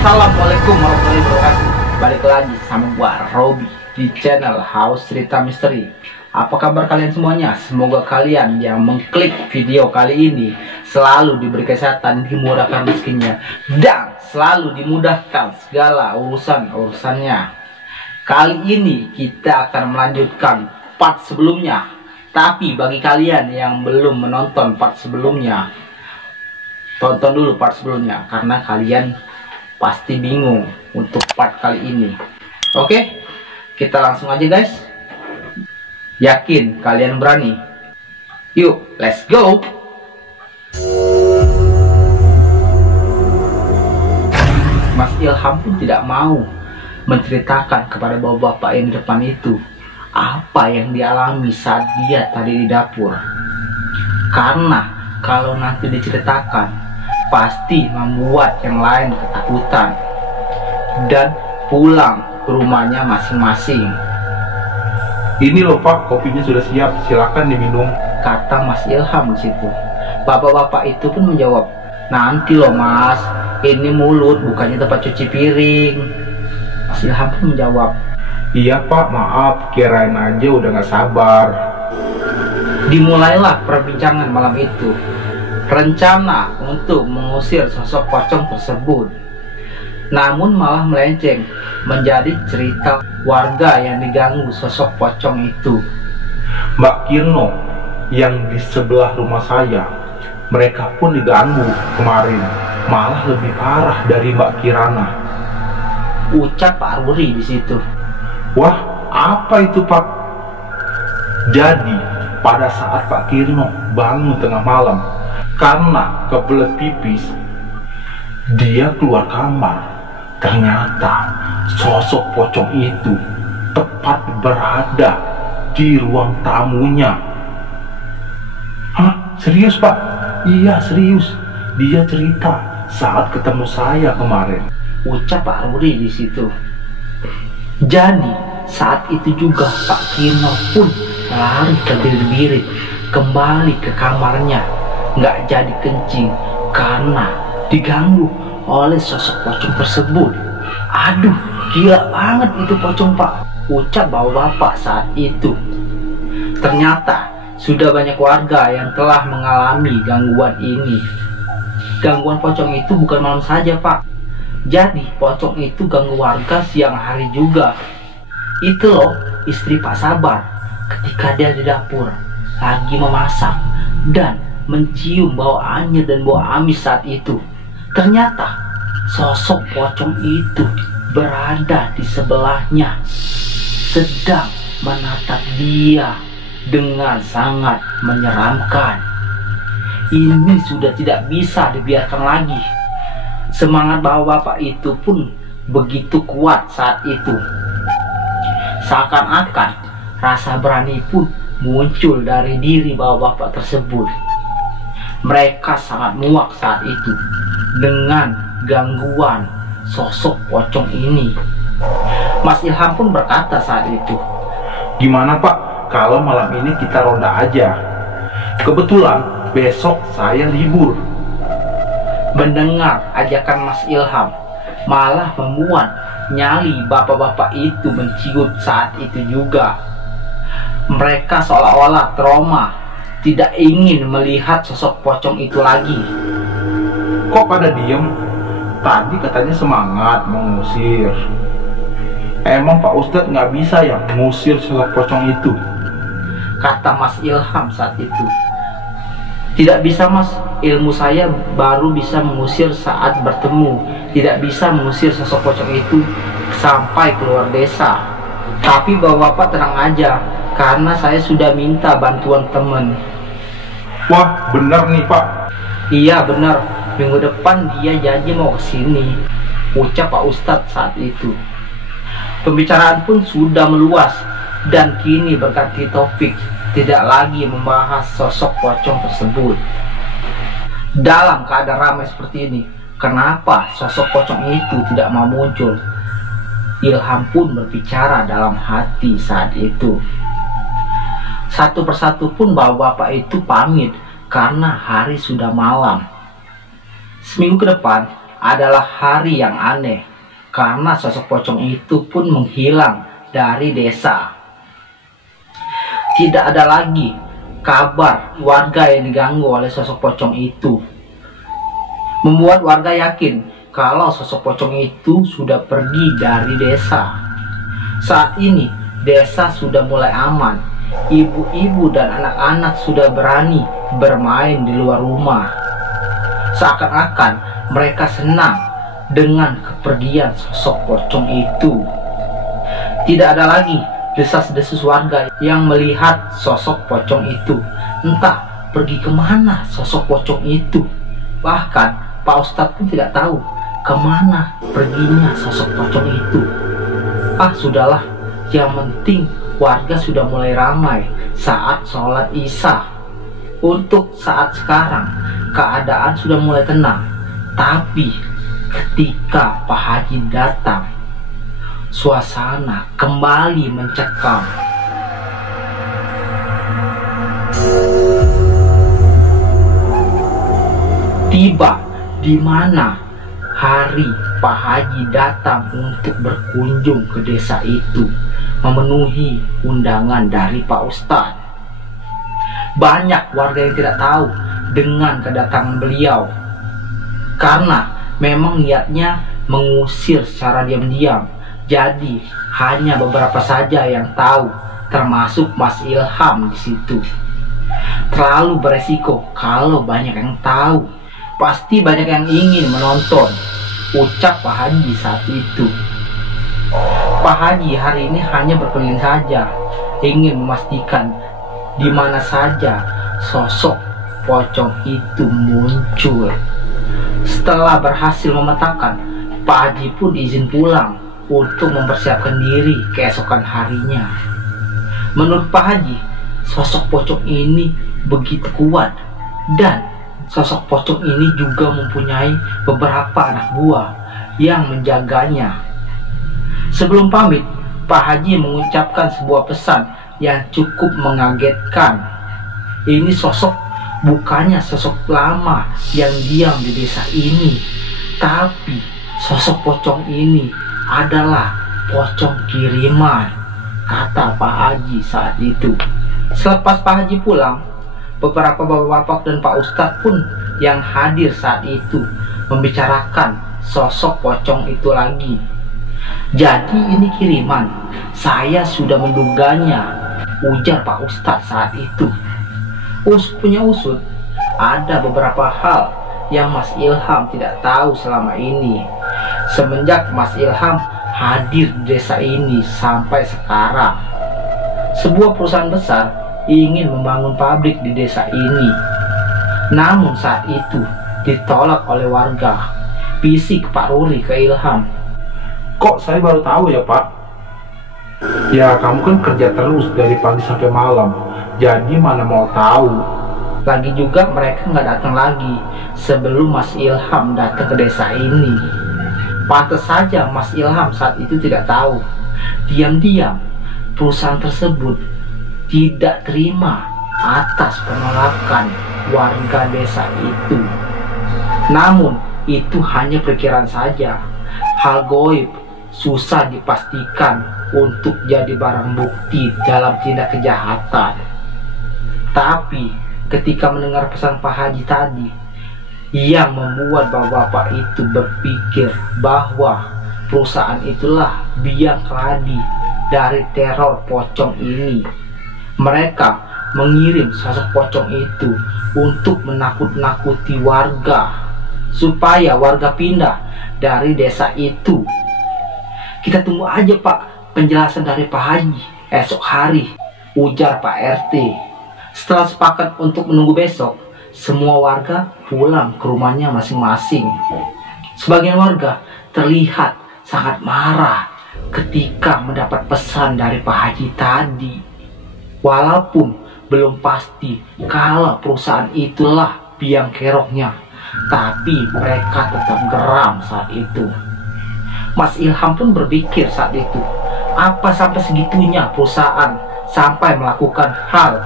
Assalamualaikum warahmatullahi wabarakatuh. Balik lagi sama gua Robi di channel House Cerita Misteri. Apa kabar kalian semuanya? Semoga kalian yang mengklik video kali ini selalu diberi kesehatan, dimudahkan rezekinya, dan selalu dimudahkan segala urusannya. Kali ini kita akan melanjutkan part sebelumnya. Tapi bagi kalian yang belum menonton part sebelumnya, tonton dulu part sebelumnya karena kalian pasti bingung untuk part kali ini. Oke, kita langsung aja guys. Yakin kalian berani? Yuk, let's go. Mas Ilham pun tidak mau menceritakan kepada bapak-bapak yang di depan itu apa yang dialami saat dia tadi di dapur. Karena kalau nanti diceritakan pasti membuat yang lain ketakutan dan pulang ke rumahnya masing-masing. Ini loh Pak, kopinya sudah siap, silakan diminum, kata Mas Ilham di situ. Bapak-bapak itu pun menjawab, nanti loh Mas, ini mulut bukannya tempat cuci piring. Mas Ilham pun menjawab, iya Pak, maaf, kirain aja udah gak sabar. Dimulailah perbincangan malam itu. Rencana untuk mengusir sosok pocong tersebut, namun malah melenceng menjadi cerita warga yang diganggu sosok pocong itu. Mbak Kirno yang di sebelah rumah saya, mereka pun diganggu kemarin, malah lebih parah dari Mbak Kirana, ucap Pak Ruri di situ. Wah, apa itu Pak? Jadi pada saat Pak Kirno bangun tengah malam karena kebelet pipis, dia keluar kamar. Ternyata sosok pocong itu tepat berada di ruang tamunya. Hah? Serius Pak? Iya serius. Dia cerita saat ketemu saya kemarin, ucap Pak Rudi di situ. Jadi saat itu juga Pak Kino pun lari terbirit-birit kembali ke kamarnya. Nggak jadi kencing karena diganggu oleh sosok pocong tersebut. Aduh, gila banget itu pocong Pak, ucap bapak-bapak saat itu. Ternyata sudah banyak warga yang telah mengalami gangguan ini. Gangguan pocong itu bukan malam saja Pak. Jadi pocong itu ganggu warga siang hari juga. Itu loh istri Pak Sabar ketika dia di dapur lagi memasak dan mencium bau anyir dan bau amis saat itu. Ternyata sosok pocong itu berada di sebelahnya, sedang menatap dia dengan sangat menyeramkan. Ini sudah tidak bisa dibiarkan lagi. Semangat bapak-bapak itu pun begitu kuat saat itu. Seakan-akan rasa berani pun muncul dari diri bapak-bapak tersebut. Mereka sangat muak saat itu dengan gangguan sosok pocong ini. Mas Ilham pun berkata saat itu, gimana Pak kalau malam ini kita ronda aja? Kebetulan besok saya libur. Mendengar ajakan Mas Ilham malah membuat nyali bapak-bapak itu menciut saat itu juga. Mereka seolah-olah trauma, tidak ingin melihat sosok pocong itu lagi. Kok pada diem? Tadi katanya semangat mengusir. Emang Pak Ustadz nggak bisa ya mengusir sosok pocong itu? Kata Mas Ilham saat itu. Tidak bisa Mas, ilmu saya baru bisa mengusir saat bertemu. Tidak bisa mengusir sosok pocong itu sampai keluar desa. Tapi bapak-bapak tenang aja, karena saya sudah minta bantuan teman. Wah, benar nih Pak. Iya benar, minggu depan dia janji mau kesini, ucap Pak Ustadz saat itu. Pembicaraan pun sudah meluas dan kini berganti topik, tidak lagi membahas sosok pocong tersebut. Dalam keadaan ramai seperti ini, kenapa sosok pocong itu tidak mau muncul? Ilham pun berbicara dalam hati saat itu. Satu persatu pun bapak-bapak itu pamit karena hari sudah malam. Seminggu ke depan adalah hari yang aneh, karena sosok pocong itu pun menghilang dari desa. Tidak ada lagi kabar warga yang diganggu oleh sosok pocong itu. Membuat warga yakin kalau sosok pocong itu sudah pergi dari desa. Saat ini desa sudah mulai aman. Ibu-ibu dan anak-anak sudah berani bermain di luar rumah. Seakan-akan mereka senang dengan kepergian sosok pocong itu. Tidak ada lagi desas-desus warga yang melihat sosok pocong itu. Entah pergi kemana sosok pocong itu. Bahkan Pak Ustadz pun tidak tahu kemana perginya sosok pocong itu. Sudahlah, yang penting warga sudah mulai ramai saat sholat Isya. Untuk saat sekarang keadaan sudah mulai tenang. Tapi ketika Pak Haji datang, suasana kembali mencekam. Tiba di mana hari Pak Haji datang untuk berkunjung ke desa itu, memenuhi undangan dari Pak Ustadz. Banyak warga yang tidak tahu dengan kedatangan beliau, karena memang niatnya mengusir secara diam-diam. Jadi hanya beberapa saja yang tahu, termasuk Mas Ilham di situ. Terlalu beresiko kalau banyak yang tahu. Pasti banyak yang ingin menonton, ucap Pak Haji saat itu. Pak Haji hari ini hanya berkeliling saja, ingin memastikan di mana saja sosok pocong itu muncul. Setelah berhasil memetakan, Pak Haji pun izin pulang untuk mempersiapkan diri keesokan harinya. Menurut Pak Haji, sosok pocong ini begitu kuat, dan sosok pocong ini juga mempunyai beberapa anak buah yang menjaganya. Sebelum pamit, Pak Haji mengucapkan sebuah pesan yang cukup mengagetkan. Ini sosok bukannya sosok lama yang diam di desa ini, tapi sosok pocong ini adalah pocong kiriman, kata Pak Haji saat itu. Selepas Pak Haji pulang, beberapa bapak-bapak dan Pak Ustadz pun yang hadir saat itu membicarakan sosok pocong itu lagi. Jadi ini kiriman, saya sudah menduganya, ujar Pak Ustadz saat itu. Punya usut, ada beberapa hal yang Mas Ilham tidak tahu selama ini. Semenjak Mas Ilham hadir di desa ini sampai sekarang, sebuah perusahaan besar ingin membangun pabrik di desa ini. Namun saat itu ditolak oleh warga. Bisik Pak Ruri ke Ilham. Kok saya baru tahu ya Pak? Ya kamu kan kerja terus dari pagi sampai malam, jadi mana mau tahu. Lagi juga mereka nggak datang lagi sebelum Mas Ilham datang ke desa ini. Pantas saja Mas Ilham saat itu tidak tahu. Diam-diam perusahaan tersebut tidak terima atas penolakan warga desa itu. Namun itu hanya perkiraan saja. Hal goib susah dipastikan untuk jadi barang bukti dalam tindak kejahatan. Tapi ketika mendengar pesan Pak Haji tadi, yang membuat bapak-bapak itu berpikir bahwa perusahaan itulah biang keladi dari teror pocong ini. Mereka mengirim sosok pocong itu untuk menakut-nakuti warga supaya warga pindah dari desa itu. Kita tunggu aja Pak penjelasan dari Pak Haji esok hari, ujar Pak RT. Setelah sepakat untuk menunggu besok, semua warga pulang ke rumahnya masing-masing. Sebagian warga terlihat sangat marah ketika mendapat pesan dari Pak Haji tadi. Walaupun belum pasti kalau perusahaan itulah biang keroknya, tapi mereka tetap geram saat itu. Mas Ilham pun berpikir saat itu, apa sampai segitunya perusahaan sampai melakukan hal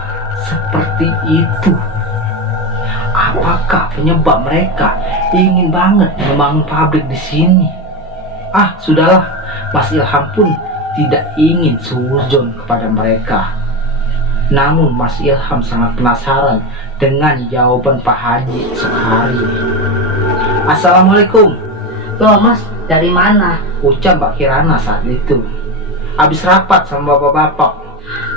seperti itu? Apakah penyebab mereka ingin banget membangun pabrik di sini? Sudahlah, Mas Ilham pun tidak ingin suzon kepada mereka. Namun Mas Ilham sangat penasaran dengan jawaban Pak Haji sehari. Assalamualaikum. Loh Mas, dari mana? Ucap Mbak Kirana saat itu. Habis rapat sama bapak-bapak.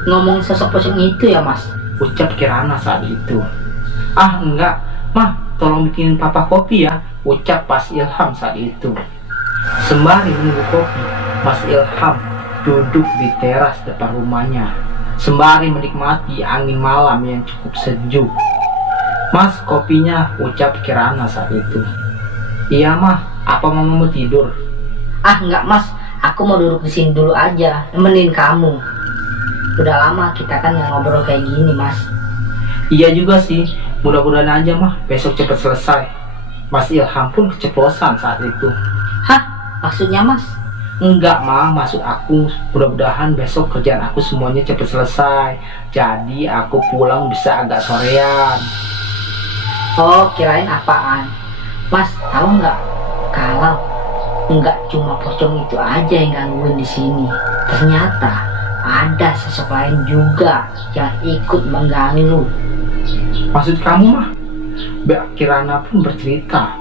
Ngomongin sosok pocong itu ya Mas? Ucap Kirana saat itu. Enggak, Mah, tolong bikinin papa kopi ya, ucap Mas Ilham saat itu. Sembari menunggu kopi, Mas Ilham duduk di teras depan rumahnya, sembari menikmati angin malam yang cukup sejuk. Mas, kopinya, ucap Kirana saat itu. Iya Mah, apa mama mau tidur? Enggak Mas, aku mau duduk di sini dulu aja, nemenin kamu. Udah lama kita kan nggak ngobrol kayak gini Mas. Iya juga sih, mudah-mudahan aja Mah besok cepat selesai. Mas Ilham pun keceplosan saat itu. Maksudnya Mas? Enggak Mah, maksud aku mudah-mudahan besok kerjaan aku semuanya cepat selesai. Jadi aku pulang bisa agak sorean. Oh, kirain apaan? Mas, tahu nggak kalau nggak cuma pocong itu aja yang gangguin di sini. Ternyata ada sosok lain juga yang ikut mengganggu. Maksud kamu Mah? Mbak Kirana pun bercerita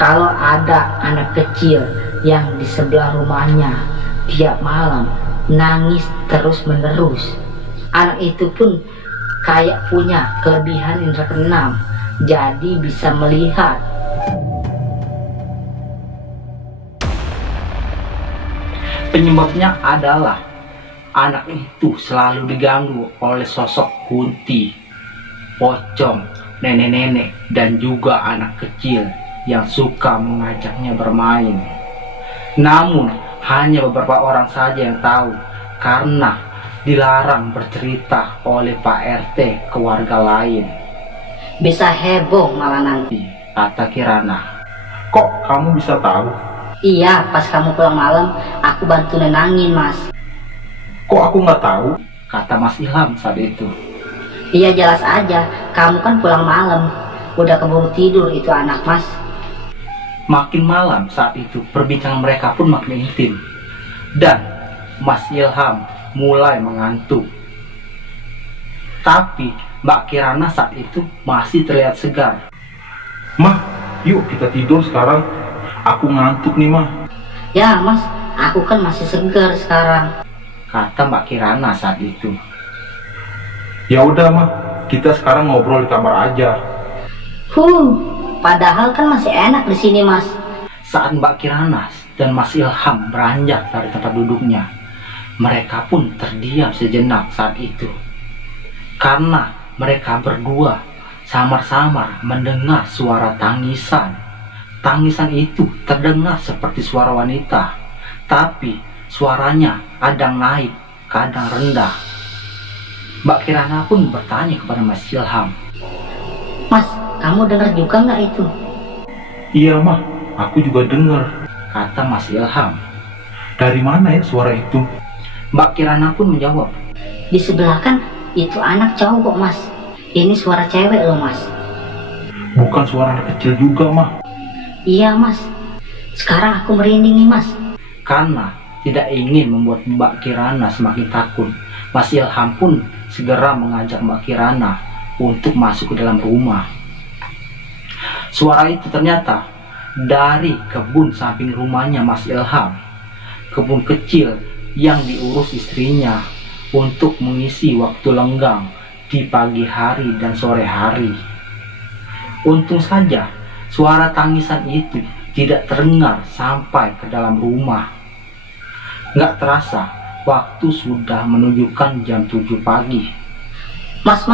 kalau ada anak kecil yang di sebelah rumahnya tiap malam nangis terus menerus. Anak itu pun kayak punya kelebihan indera keenam, jadi bisa melihat. Penyebabnya adalah anak itu selalu diganggu oleh sosok kunti, pocong, nenek-nenek, dan juga anak kecil yang suka mengajaknya bermain. Namun hanya beberapa orang saja yang tahu karena dilarang bercerita oleh Pak RT ke warga lain. Bisa heboh malah nanti, kata Kirana. Kok kamu bisa tahu? Iya, pas kamu pulang malam, aku bantu nenangin Mas. Kok aku nggak tahu? Kata Mas Ilham saat itu. Iya jelas aja, kamu kan pulang malam, udah keburu tidur itu anak Mas. Makin malam saat itu perbincangan mereka pun makin intim. Dan Mas Ilham mulai mengantuk. Tapi Mbak Kirana saat itu masih terlihat segar. Mah, yuk kita tidur sekarang. Aku ngantuk nih Mah. Ya Mas, aku kan masih segar sekarang, kata Mbak Kirana saat itu. Ya udah Mah, kita sekarang ngobrol di kamar aja. Padahal kan masih enak di sini Mas. Saat Mbak Kirana dan Mas Ilham beranjak dari tempat duduknya, mereka pun terdiam sejenak saat itu. Karena mereka berdua samar-samar mendengar suara tangisan. Tangisan itu terdengar seperti suara wanita, tapi suaranya kadang naik, kadang rendah. Mbak Kirana pun bertanya kepada Mas Ilham. Mas, kamu dengar juga nggak itu? Iya Mah, aku juga dengar, kata Mas Ilham. Dari mana ya suara itu? Mbak Kirana pun menjawab. Di sebelah kan itu anak cowok Mas. Ini suara cewek loh Mas. Bukan suara anak kecil juga Mah. Iya Mas, sekarang aku merinding nih Mas. Karena tidak ingin membuat Mbak Kirana semakin takut, Mas Ilham pun segera mengajak Mbak Kirana untuk masuk ke dalam rumah. Suara itu ternyata dari kebun samping rumahnya Mas Ilham. Kebun kecil yang diurus istrinya untuk mengisi waktu lenggang di pagi hari dan sore hari. Untung saja suara tangisan itu tidak terdengar sampai ke dalam rumah. Nggak terasa, waktu sudah menunjukkan jam 7 pagi. Mas,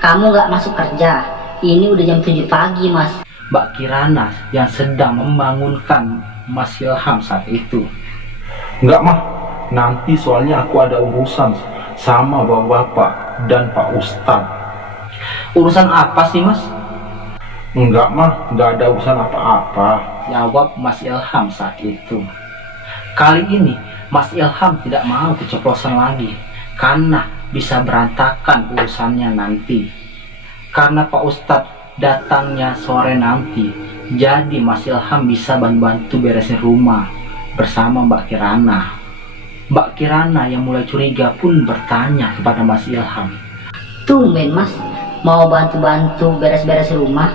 kamu nggak masuk kerja? Ini udah jam 7 pagi Mas. Mbak Kirana yang sedang membangunkan Mas Ilham saat itu. Enggak Mah, nanti soalnya aku ada urusan sama bapak-bapak dan Pak Ustadz. Urusan apa sih Mas? Enggak Mah, enggak ada urusan apa-apa, jawab Mas Ilham saat itu. Kali ini Mas Ilham tidak mau keceplosan lagi karena bisa berantakan urusannya nanti. Karena Pak Ustadz datangnya sore nanti, jadi Mas Ilham bisa bantu beresin rumah bersama Mbak Kirana. Mbak Kirana yang mulai curiga pun bertanya kepada Mas Ilham. Tumben Mas, mau bantu-bantu beres-beres rumah?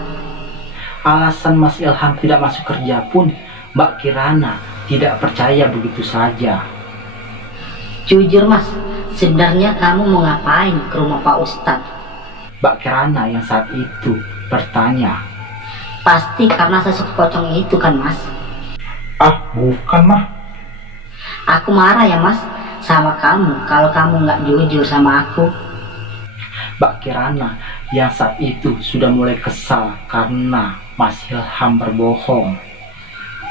Alasan Mas Ilham tidak masuk kerja pun Mbak Kirana tidak percaya begitu saja. Jujur Mas, sebenarnya kamu mau ngapain ke rumah Pak Ustadz? Mbak Kirana yang saat itu bertanya. Pasti karena sosok pocong itu kan Mas? Ah, bukan mah. Aku marah ya Mas sama kamu kalau kamu nggak jujur sama aku. Mbak Kirana yang saat itu sudah mulai kesal karena Mas Ilham berbohong.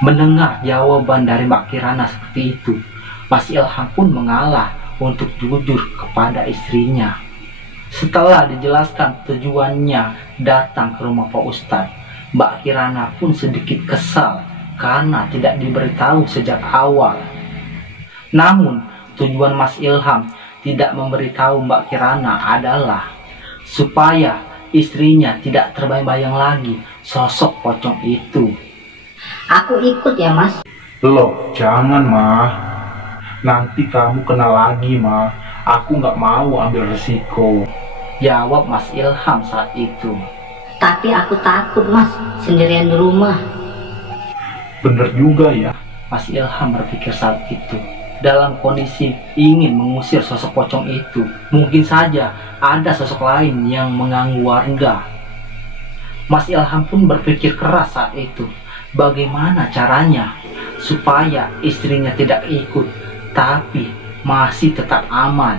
Mendengar jawaban dari Mbak Kirana seperti itu, Mas Ilham pun mengalah untuk jujur kepada istrinya. Setelah dijelaskan tujuannya datang ke rumah Pak Ustadz, Mbak Kirana pun sedikit kesal karena tidak diberitahu sejak awal. Namun tujuan Mas Ilham tidak memberitahu Mbak Kirana adalah supaya istrinya tidak terbayang-bayang lagi sosok pocong itu. Aku ikut ya Mas. Loh, jangan mah. Nanti kamu kena lagi mah. Aku nggak mau ambil resiko. Jawab Mas Ilham saat itu. Tapi aku takut Mas, sendirian di rumah. Bener juga ya. Mas Ilham berpikir saat itu. Dalam kondisi ingin mengusir sosok pocong itu, mungkin saja ada sosok lain yang mengganggu warga. Mas Ilham pun berpikir keras saat itu. Bagaimana caranya supaya istrinya tidak ikut, tapi masih tetap aman.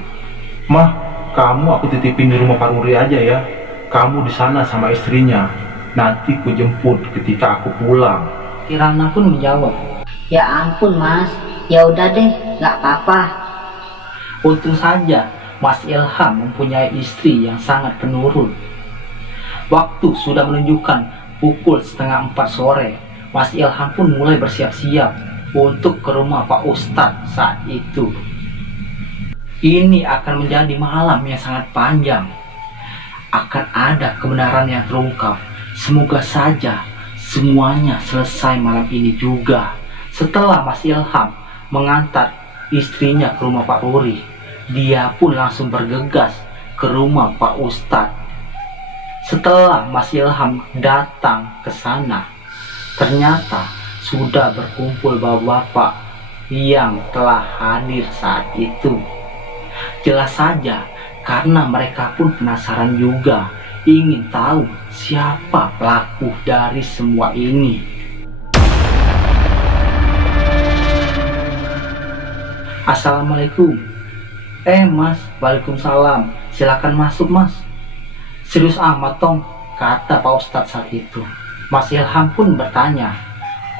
Mah, kamu aku titipin di rumah Pak Ruri aja ya. Kamu di sana sama istrinya. Nanti ku jemput ketika aku pulang. Kirana pun menjawab. Ya ampun Mas, ya udah deh, nggak apa-apa. Untung saja Mas Ilham mempunyai istri yang sangat penurut. Waktu sudah menunjukkan pukul 3:30 sore. Mas Ilham pun mulai bersiap-siap untuk ke rumah Pak Ustadz saat itu. Ini akan menjadi malam yang sangat panjang. Akan ada kebenaran yang terungkap. Semoga saja semuanya selesai malam ini juga. Setelah Mas Ilham mengantar istrinya ke rumah Pak Ruri, dia pun langsung bergegas ke rumah Pak Ustadz. Setelah Mas Ilham datang ke sana, ternyata sudah berkumpul bapak-bapak yang telah hadir saat itu. Jelas saja karena mereka pun penasaran juga, ingin tahu siapa pelaku dari semua ini. Assalamualaikum. Mas, waalaikumsalam. Silakan masuk Mas. Serius amat Tong, kata Pak Ustadz saat itu. Mas Ilham pun bertanya.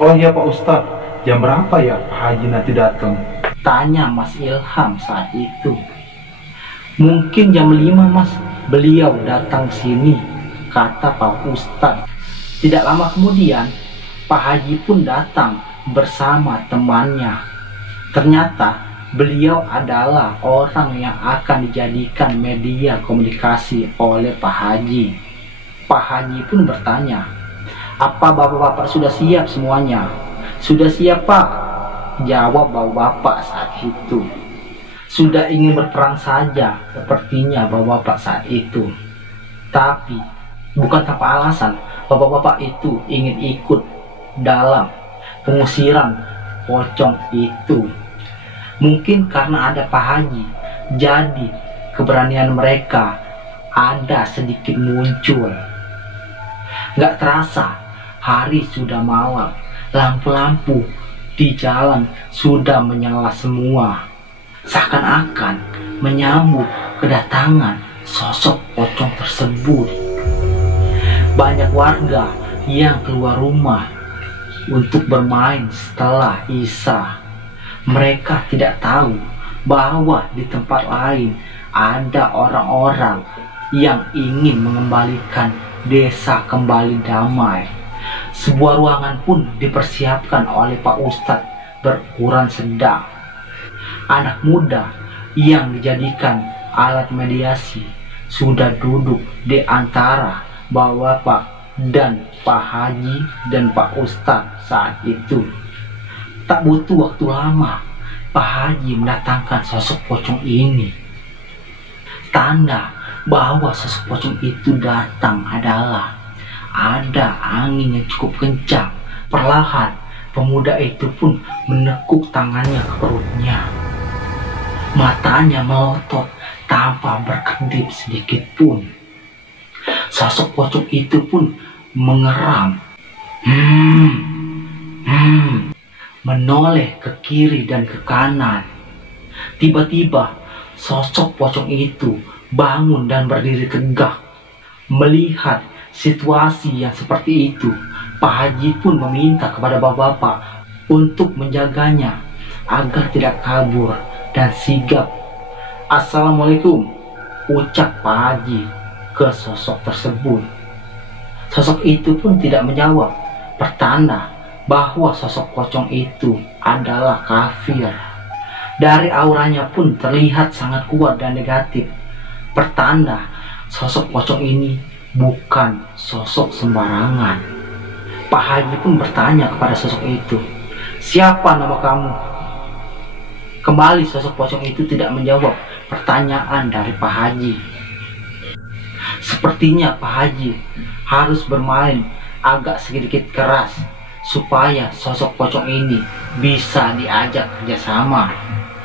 Oh iya Pak Ustadz, jam berapa ya Pak Haji nanti datang? Tanya Mas Ilham saat itu. Mungkin jam 5 Mas, beliau datang sini, kata Pak Ustadz. Tidak lama kemudian, Pak Haji pun datang bersama temannya. Ternyata beliau adalah orang yang akan dijadikan media komunikasi oleh Pak Haji. Pak Haji pun bertanya, apa bapak-bapak sudah siap semuanya? Sudah siap Pak, jawab bapak-bapak saat itu. Sudah ingin berperang saja sepertinya bapak-bapak saat itu. Tapi bukan tanpa alasan bapak-bapak itu ingin ikut dalam pengusiran pocong itu. Mungkin karena ada Pak Haji, jadi keberanian mereka ada sedikit muncul. Gak terasa, hari sudah malam, lampu-lampu di jalan sudah menyala semua. Seakan-akan menyambut kedatangan sosok pocong tersebut. Banyak warga yang keluar rumah untuk bermain setelah Isya. Mereka tidak tahu bahwa di tempat lain ada orang-orang yang ingin mengembalikan desa kembali damai. Sebuah ruangan pun dipersiapkan oleh Pak Ustadz berukuran sedang. Anak muda yang dijadikan alat mediasi sudah duduk di antara bapak-bapak dan Pak Haji dan Pak Ustadz saat itu. Tak butuh waktu lama, Pak Haji mendatangkan sosok pocong ini. Tanda bahwa sosok pocong itu datang adalah ada angin yang cukup kencang. Perlahan pemuda itu pun menekuk tangannya ke perutnya. Matanya melotot tanpa berkedip sedikit pun. Sosok pocong itu pun mengeram, menoleh ke kiri dan ke kanan. Tiba-tiba sosok pocong itu bangun dan berdiri tegak. Melihat situasi yang seperti itu, Pak Haji pun meminta kepada bapak-bapak untuk menjaganya agar tidak kabur dan sigap. "Assalamualaikum," ucap Pak Haji ke sosok tersebut. Sosok itu pun tidak menjawab, pertanda bahwa sosok pocong itu adalah kafir. Dari auranya pun terlihat sangat kuat dan negatif, pertanda sosok pocong ini bukan sosok sembarangan. Pak Haji pun bertanya kepada sosok itu, "Siapa nama kamu?" Kembali sosok pocong itu tidak menjawab pertanyaan dari Pak Haji. Sepertinya Pak Haji harus bermain agak sedikit keras supaya sosok pocong ini bisa diajak kerjasama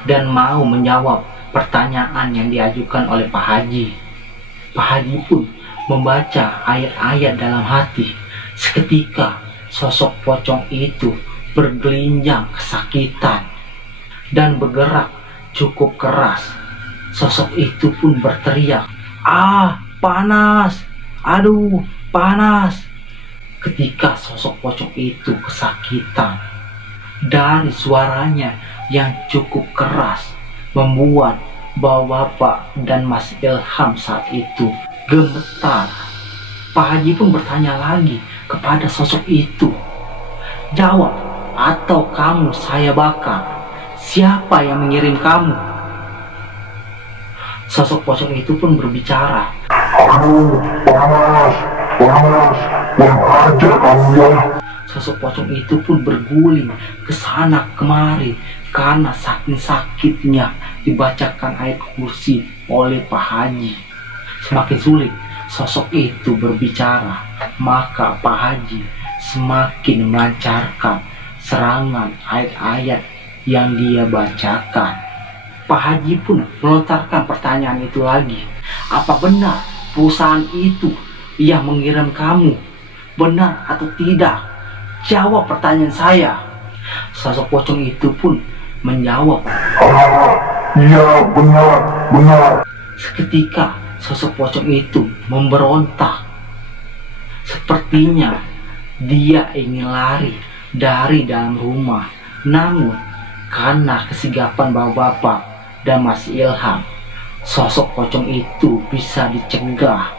dan mau menjawab pertanyaan yang diajukan oleh Pak Haji. Pak Haji pun membaca ayat-ayat dalam hati. Seketika sosok pocong itu bergelinjang kesakitan dan bergerak cukup keras. Sosok itu pun berteriak, "Ah, panas! Aduh, panas!" Ketika sosok pocong itu kesakitan, dari suaranya yang cukup keras membuat bapak dan Mas Ilham saat itu gemetar. Pak Haji pun bertanya lagi kepada sosok itu, "Jawab, atau kamu saya bakar. Siapa yang mengirim kamu?" Sosok pocong itu pun berbicara, "Aduh, panas, panas, yang aja kamu ya." Sosok pocong itu pun berguling ke sana kemari karena saking sakitnya dibacakan ayat kursi oleh Pak Haji. Semakin sulit sosok itu berbicara, maka Pak Haji semakin melancarkan serangan ayat-ayat yang dia bacakan. Pak Haji pun melontarkan pertanyaan itu lagi, "Apa benar perusahaan itu yang mengirim kamu? Benar atau tidak? Jawab pertanyaan saya." Sosok pocong itu pun menjawab, "Ah, iya, benar, benar." Seketika sosok pocong itu memberontak. Sepertinya dia ingin lari dari dalam rumah. Namun karena kesigapan bapak-bapak dan Mas Ilham, sosok pocong itu bisa dicegah.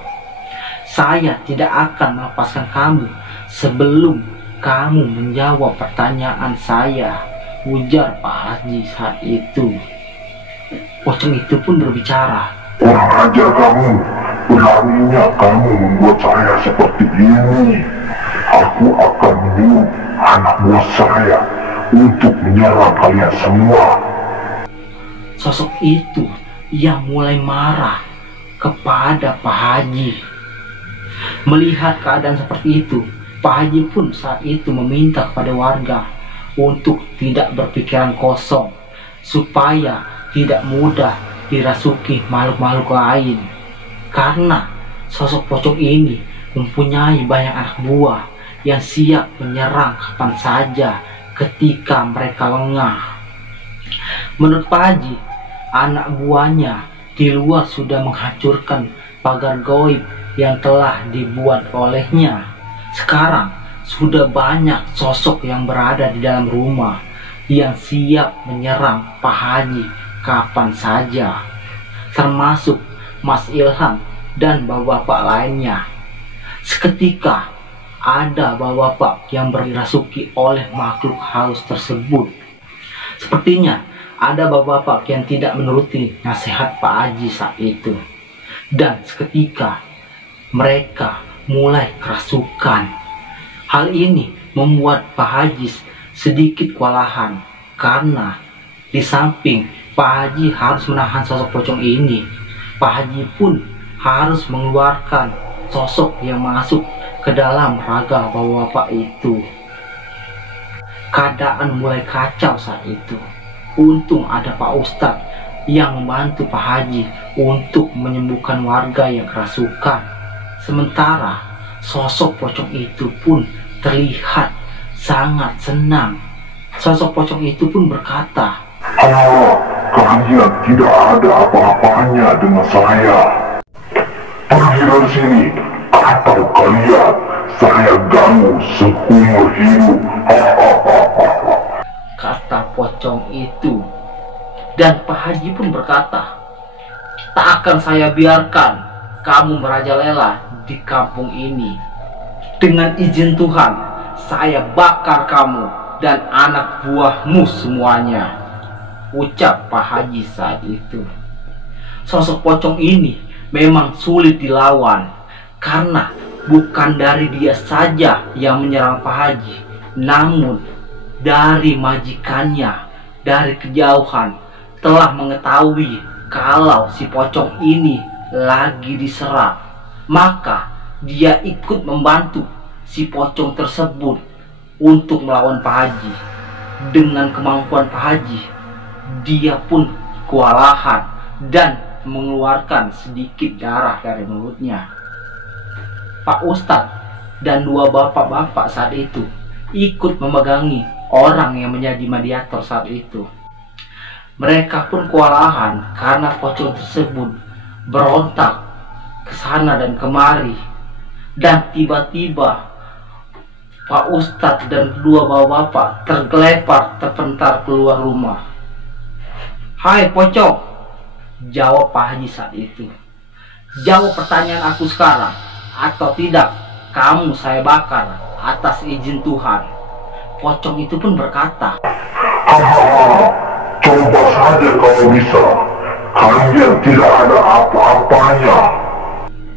"Saya tidak akan melepaskan kamu sebelum kamu menjawab pertanyaan saya," ujar Pak Haji saat itu. Pocong itu pun berbicara, "Kurang ajar kamu, beraninya kamu membuat saya seperti ini. Aku akan menyuruh anak buah saya untuk menyerang kalian semua." Sosok itu yang mulai marah kepada Pak Haji. Melihat keadaan seperti itu, Pak Haji pun saat itu meminta kepada warga untuk tidak berpikiran kosong supaya tidak mudah dirasuki makhluk-makhluk lain, karena sosok pocong ini mempunyai banyak anak buah yang siap menyerang kapan saja ketika mereka lengah. Menurut Pak Haji, anak buahnya di luar sudah menghancurkan pagar gaib yang telah dibuat olehnya. Sekarang sudah banyak sosok yang berada di dalam rumah yang siap menyerang Pak Haji kapan saja, termasuk Mas Ilham dan bapak-bapak lainnya. Seketika ada bapak-bapak yang dirasuki oleh makhluk halus tersebut. Sepertinya ada bapak-bapak yang tidak menuruti nasihat Pak Haji saat itu, dan seketika mereka mulai kerasukan. Hal ini membuat Pak Haji sedikit kewalahan karena di samping Pak Haji harus menahan sosok pocong ini, Pak Haji pun harus mengeluarkan sosok yang masuk ke dalam raga bapak-bapak itu. Keadaan mulai kacau saat itu. Untung ada Pak Ustadz yang membantu Pak Haji untuk menyembuhkan warga yang kerasukan. Sementara sosok pocong itu pun terlihat sangat senang. Sosok pocong itu pun berkata, kalian tidak ada apa-apanya dengan saya. Pergi dari sini, atau kalian saya ganggu seumur hidup. Kata pocong itu. Dan Pak Haji pun berkata, tak akan saya biarkan kamu merajalela di kampung ini. Dengan izin Tuhan, saya bakar kamu dan anak buahmu semuanya, ucap Pak Haji saat itu. Sosok pocong ini memang sulit dilawan karena bukan dari dia saja yang menyerang Pak Haji, namun dari majikannya dari kejauhan telah mengetahui kalau si pocong ini lagi diserang. Maka dia ikut membantu si pocong tersebut untuk melawan Pak Haji. Dengan kemampuan Pak Haji, dia pun kewalahan dan mengeluarkan sedikit darah dari mulutnya. Pak Ustadz dan dua bapak-bapak saat itu ikut memegangi orang yang menjadi mediator saat itu. Mereka pun kewalahan karena pocong tersebut berontak ke sana dan kemari. Dan tiba-tiba Pak Ustadz dan dua bapak-bapak tergelepar terpental keluar rumah. Hai pocong, jawab Pak Haji saat itu. Jawab pertanyaan aku sekarang, atau tidak kamu saya bakar atas izin Tuhan. Pocong itu pun berkata, Coba saja kalau bisa. Kalian tidak ada apa-apanya.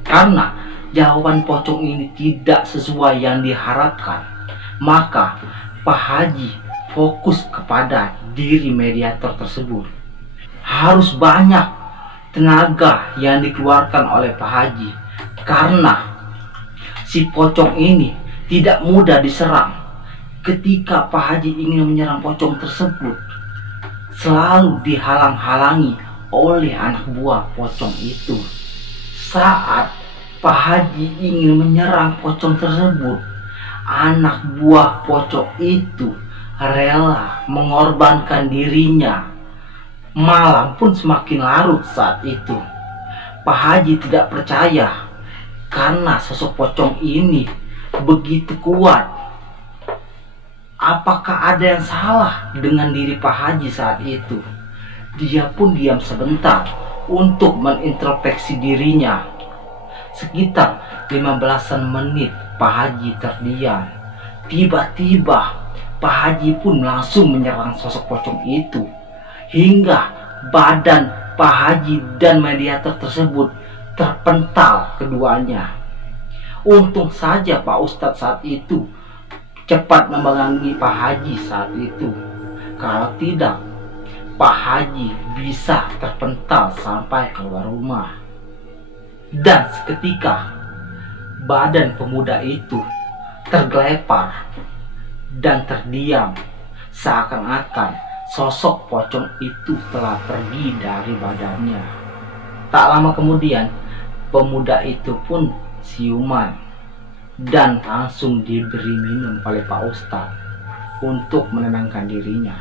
Karena jawaban pocong ini tidak sesuai yang diharapkan, maka Pak Haji fokus kepada diri mediator tersebut. Harus banyak tenaga yang dikeluarkan oleh Pak Haji karena si pocong ini tidak mudah diserang. Ketika Pak Haji ingin menyerang pocong tersebut, selalu dihalang-halangi oleh anak buah pocong itu. Saat Pak Haji ingin menyerang pocong tersebut, anak buah pocong itu rela mengorbankan dirinya. Malam pun semakin larut saat itu. Pak Haji tidak percaya karena sosok pocong ini begitu kuat. Apakah ada yang salah dengan diri Pak Haji saat itu? Dia pun diam sebentar untuk menintrospeksi dirinya. Sekitar 15 menit Pak Haji terdiam. Tiba-tiba Pak Haji pun langsung menyerang sosok pocong itu, hingga badan Pak Haji dan mediator tersebut terpental keduanya. Untung saja Pak Ustadz saat itu cepat memegangi Pak Haji saat itu. Kalau tidak, Pak Haji bisa terpental sampai keluar rumah. Dan seketika badan pemuda itu tergelepar dan terdiam, seakan-akan sosok pocong itu telah pergi dari badannya. Tak lama kemudian, pemuda itu pun siuman dan langsung diberi minum oleh Pak Ustadz untuk menenangkan dirinya.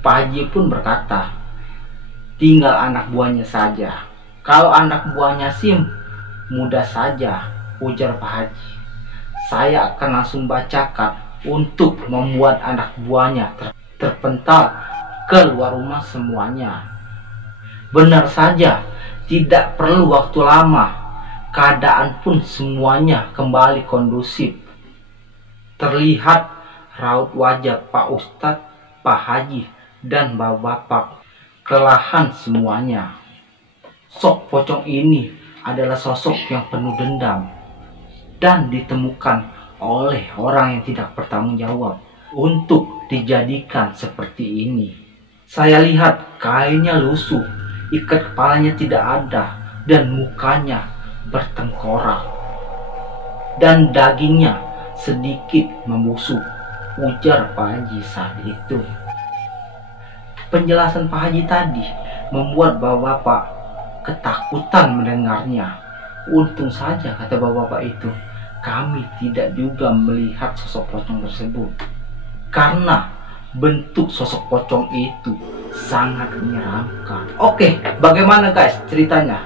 Pak Haji pun berkata, tinggal anak buahnya saja. Kalau anak buahnya SIM, mudah saja, ujar Pak Haji. Saya akan langsung bacakan untuk membuat anak buahnya terpental keluar rumah semuanya. Benar saja, tidak perlu waktu lama. Keadaan pun semuanya kembali kondusif. Terlihat raut wajah Pak Ustadz, Pak Haji, dan bapak-bapak kelelahan semuanya. Sok pocong ini adalah sosok yang penuh dendam. dan ditemukan oleh orang yang tidak bertanggung jawab untuk dijadikan seperti ini. Saya lihat kainnya lusuh, ikat kepalanya tidak ada, dan mukanya bertengkorak. Dan dagingnya sedikit membusuk, ujar Pak Haji saat itu. Penjelasan Pak Haji tadi membuat bapak-bapak ketakutan mendengarnya. Untung saja, kata bapak-bapak itu, kami tidak juga melihat sosok pocong tersebut. Karena bentuk sosok pocong itu sangat menyeramkan. Oke, bagaimana guys ceritanya?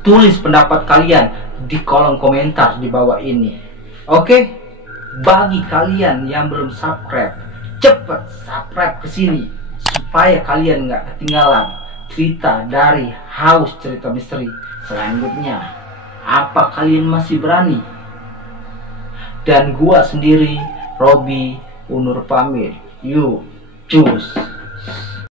Tulis pendapat kalian di kolom komentar di bawah ini. Oke, bagi kalian yang belum subscribe, cepet subscribe ke sini supaya kalian nggak ketinggalan cerita dari Haus Cerita Misteri selanjutnya. Apa kalian masih berani? Dan gua sendiri, Robi, undur pamit. Yuk, cus.